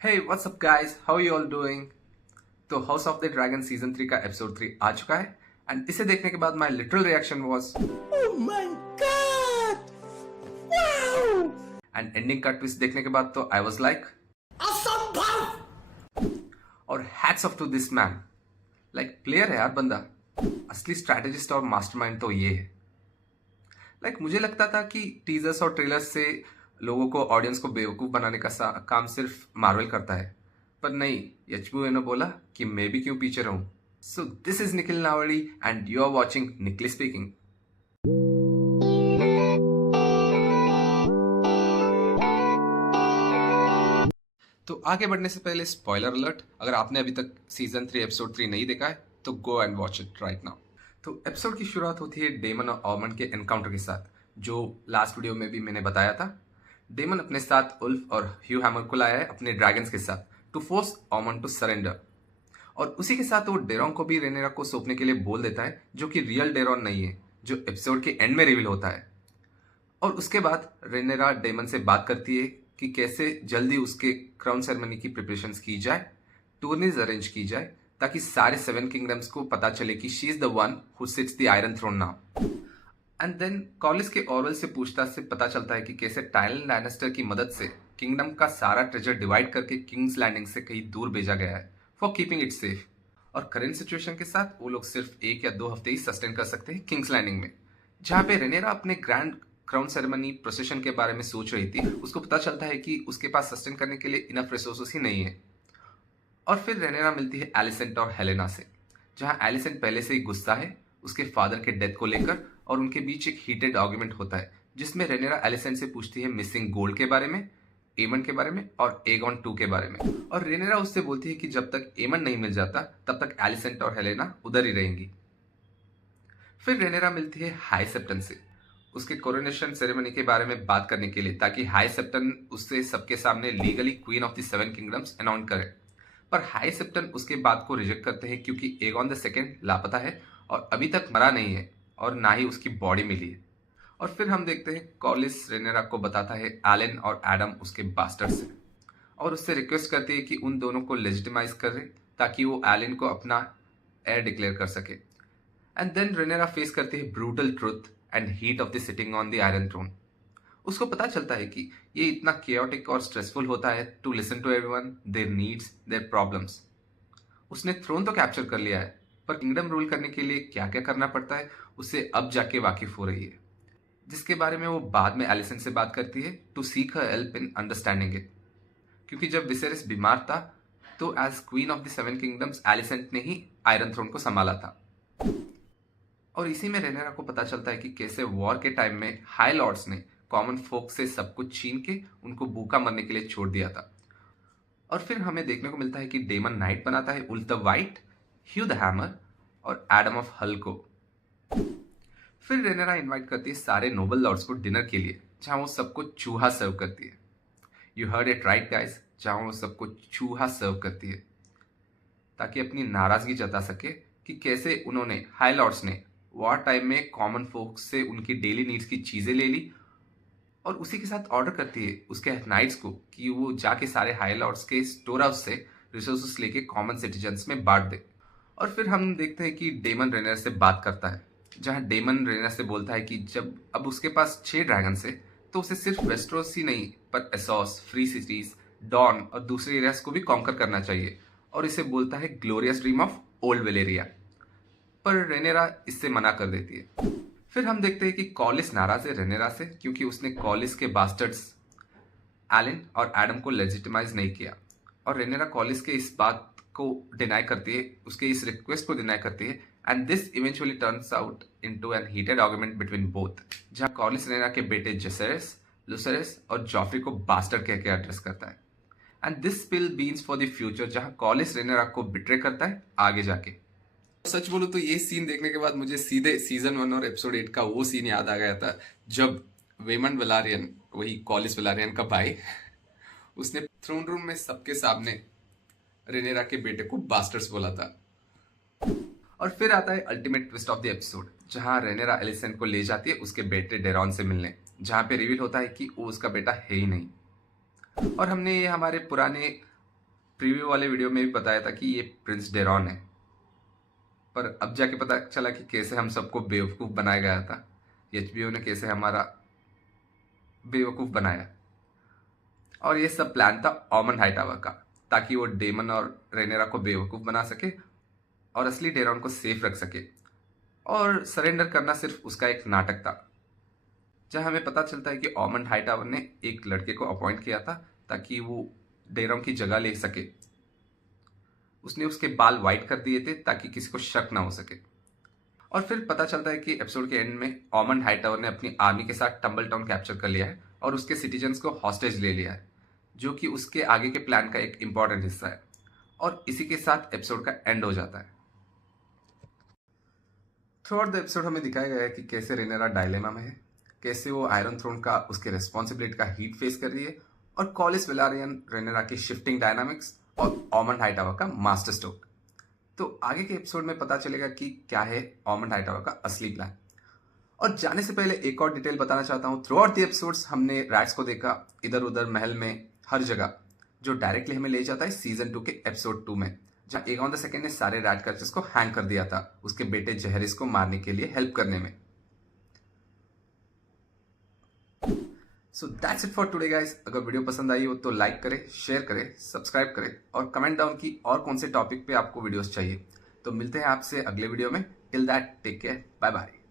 Hey, what's up guys? How are you all doing? तो house of the dragon season 3 का episode 3 आ चुका है and इसे देखने के बाद my literal reaction was Oh my god! Wow! And ending का ट्विस्ट देखने के बाद तो आई वाज लाइक असंभव! और hats off to this man. Like player है यार बंदा, असली स्ट्रैटेजिस्ट और मास्टरमाइंड तो ये है। मुझे लगता था कि टीजर्स और ट्रेलर्स से लोगों को, ऑडियंस को बेवकूफ बनाने का काम सिर्फ मार्वल करता है, पर नहीं, एचबीओ ने बोला कि मैं भी क्यों पीछे रहूं। So this is Nikhil Navdi and you are watching Nikhil speaking. तो आगे बढ़ने से पहले स्पॉइलर अलर्ट, अगर आपने अभी तक सीजन 3 एपिसोड 3 नहीं देखा है तो go and watch it right now. तो एपिसोड की शुरुआत होती है डेमन और ऑमंड के एनकाउंटर के साथ, जो लास्ट वीडियो में भी मैंने बताया था। डेमन अपने साथ उल्फ और ह्यू हैमर को लाया है अपने ड्रैगन्स के साथ टू फोर्स ऑमंड टू सरेंडर, और उसी के साथ वो डेरॉन को भी रेनेरा को सौंपने के लिए बोल देता है, जो कि रियल डेरॉन नहीं है, जो एपिसोड के एंड में रिवील होता है। और उसके बाद रेनेरा डेमन से बात करती है कि कैसे जल्दी उसके क्राउन सेरेमनी की प्रिपरेशंस की जाए, टूर्नीज अरेंज की जाए, ताकि सारे 7 किंगडम्स को पता चले कि she is the one who sits the iron throne now. And then Corlys के ऑरवेल से पूछताछ से पता चलता है कि कैसे टाइलन लैनिस्टर की मदद से किंगडम का सारा ट्रेजर डिवाइड करके किंग्स लैंडिंग से कहीं दूर भेजा गया है फॉर कीपिंग इट सेफ। और करेंट सिचुएशन के साथ वो लोग सिर्फ 1 या 2 हफ्ते ही सस्टेन कर सकते हैं किंग्स लैंडिंग में, जहाँ पे रेनेरा अपने ग्रैंड क्राउन सेरेमनी प्रोसेशन के बारे में सोच रही थी। उसको पता चलता है कि उसके पास सस्टेन करने के लिए इनफ रिसोर्सेस ही नहीं है। और फिर रेनेरा मिलती है एलिसेंट और हेलेना से, जहाँ एलिसेंट पहले से ही गुस्सा है उसके फादर के डेथ को लेकर, और उनके बीच एक हीटेड आर्गुमेंट होता है जिसमें रेनेरा एलिसेंट से पूछती है मिसिंग गोल्ड के बारे में, एमन के बारे में और एगॉन 2 के बारे में। और रेनेरा उससे बोलती है कि जब तक एमन नहीं मिल जाता तब तक एलिसेंट और हेलेना उधर ही रहेंगी। फिर रेनेरा मिलती है हाई सेप्टन से उसके कोरोनेशन सेरेमनी के बारे में बात करने के लिए, ताकि हाई सेप्टन उससे सबके सामने legally queen of the 7 kingdoms announce करे। पर हाई सेप्टन उसके बात को रिजेक्ट करते हैं क्योंकि एगॉन द सेकेंड लापता है और अभी तक मरा नहीं है, और ना ही उसकी बॉडी मिली है। और फिर हम देखते हैं कॉलिस रेनेरा को बताता है एलन और एडम उसके बास्टर्ड्स हैं, और उससे रिक्वेस्ट करती है कि उन दोनों को लेजिटिमाइज करे ताकि वो एलन को अपना एयर डिक्लेयर कर सके। एंड देन रेनेरा फेस करती है brutal truth and heat of the sitting on the iron throne. उसको पता चलता है कि ये इतना केओटिक और स्ट्रेसफुल होता है to listen to everyone, their needs, their problems. उसने थ्रोन तो कैप्चर कर लिया है, पर किंगडम रूल करने के लिए क्या क्या करना पड़ता है उससे अब जाके वाकिफ हो रही है, जिसके बारे में वो बाद में एलिसेंट से बात करती है to seek her help in understanding it. क्योंकि जब विसेरिस बीमार था तो as queen of the 7 kingdoms Alicent ने ही आयरन थ्रोन को संभाला था। और इसी में रेनेरा को पता चलता है कि कैसे वॉर के टाइम में हाई लॉर्ड्स ने कॉमन फोक से सब कुछ छीन के उनको भूखा मरने के लिए छोड़ दिया था। और फिर हमें देखने को मिलता है कि डेमन नाइट बनाता है Ulf the White, Hugh the Hammer और एडम ऑफ हल को। फिर रेनेरा इनवाइट करती है सारे नोबल लॉर्ड्स को डिनर के लिए, जहां वो सबको चूहा सर्व करती है। You heard it right guys, जहां वो सबको चूहा सर्व करती है, ताकि अपनी नाराजगी जता सके कि कैसे उन्होंने, हाई लॉर्ड्स ने, वॉर टाइम में कॉमन फोक्स से उनकी डेली नीड्स की चीजें ले ली। और उसी के साथ ऑर्डर करती है उसके नाइट्स को कि वो जाके सारे हाई लॉर्ड्स के स्टोर हाउस से रिसोर्सेस लेके कॉमन सिटीजन्स में बांट दे। और फिर हम देखते हैं कि डेमन रेनर से बात करता है, जहां डेमन रेनर से बोलता है कि जब अब उसके पास 6 ड्रैगन्स है तो उसे सिर्फ वेस्ट्रोस ही नहीं पर एसोस, फ्री सिटीज, डॉन और दूसरे एरियाज को भी कॉन्कर करना चाहिए, और इसे बोलता है glorious dream of old Valeria. पर रेनेरा इससे मना कर देती है। फिर हम देखते हैं कि कॉलिस नाराज है रेनेरा से क्योंकि उसने कॉलिस के बास्टर्ड्स एलन और एडम को लेजिटिमाइज नहीं किया, और रेनेरा कॉलिस के इस बात को डिनाई करती है, उसके इस रिक्वेस्ट को डिनाई करती है। And this eventually turns out into an heated argument between both, जहां कॉलिस रेनेरा के बेटे जेसेरेस, लुसेरेस और जॉफ्री को बास्टर्ड कह के एड्रेस करता है। And this spill beans for the future, जहां कॉलिस रेनेरा को बिट्रे करता है आगे जाके। सच बोलूं तो ये सीन देखने के बाद मुझे सीधे सीजन 1 और एपिसोड 8 का वो सीन याद आ गया था, जब वेमन वेलारियन, वही कॉलिस वेलारियन का भाई, उसने थ्रोन रूम में सबके सामने रेनेरा के बेटे को बास्टर्स बोला था। और फिर आता है ultimate twist of the episode, जहां रेनेरा एलिसेंट को ले जाती है उसके बेटे डेरॉन से मिलने, जहां पे रिवील होता है कि वो उसका बेटा है ही नहीं। और हमने ये हमारे पुराने प्रीव्यू वाले वीडियो में भी बताया था कि ये प्रिंस डेरॉन है, पर अब जाके पता चला कि कैसे हम सबको बेवकूफ़ बनाया गया था। एचबीओ ने कैसे हमारा बेवकूफ़ बनाया। और ये सब प्लान था ऑमन हाइटावर का, ताकि वो डेमन और रेनेरा को बेवकूफ़ बना सके और असली डेरॉन को सेफ रख सके। और सरेंडर करना सिर्फ उसका एक नाटक था। जहाँ हमें पता चलता है कि ऑमन हाइटावर ने एक लड़के को अपॉइंट किया था ताकि वो डेरॉन की जगह ले सके। उसने उसके बाल वाइट कर दिए थे ताकि किसी को शक ना हो सके। और फिर पता चलता है कि एपिसोड के एंड में ऑमन हाइटावर ने अपनी आर्मी के साथ टम्बल टाउन कैप्चर कर लिया है और उसके सिटीजन्स को हॉस्टेज ले लिया है, जो कि उसके आगे के प्लान का एक इंपॉर्टेंट हिस्सा है। और इसी के साथ एपिसोड का एंड हो जाता है। थ्रू आउट द एपिसोड हमें दिखाया गया है कि कैसे रेनेरा डायलेमा में है, कैसे वो आयरन थ्रोन का उसके रेस्पॉन्सिबिलिटी का हीट फेस कर रही है, और कॉलिस वेलारियन रेनेरा की शिफ्टिंग डायनामिक्स और ऑमन हाइटावर का मास्टर स्ट्रोक। तो आगे के एपिसोड में पता चलेगा कि क्या है ऑमन हाइटावर का असली प्लान। और जाने से पहले एक और डिटेल बताना चाहता हूँ। थ्रू आउट द एपिसोड्स हमने रैट्स को देखा इधर उधर महल में, हर जगह, जो डायरेक्टली हमें ले जाता है सीजन 2 के एपिसोड 2 में, जहाँ एगॉन द सेकंड ने सारे रैट कल्चर्स को हैंग कर दिया था उसके बेटे जहरिस को मारने के लिए हेल्प करने में। So that's it for today guys. अगर वीडियो पसंद आई हो तो लाइक करें, शेयर करें, सब्सक्राइब करें और कमेंट डाउन की और कौन से टॉपिक पे आपको वीडियोस चाहिए। तो मिलते हैं आपसे अगले वीडियो में। Till that take care, bye bye.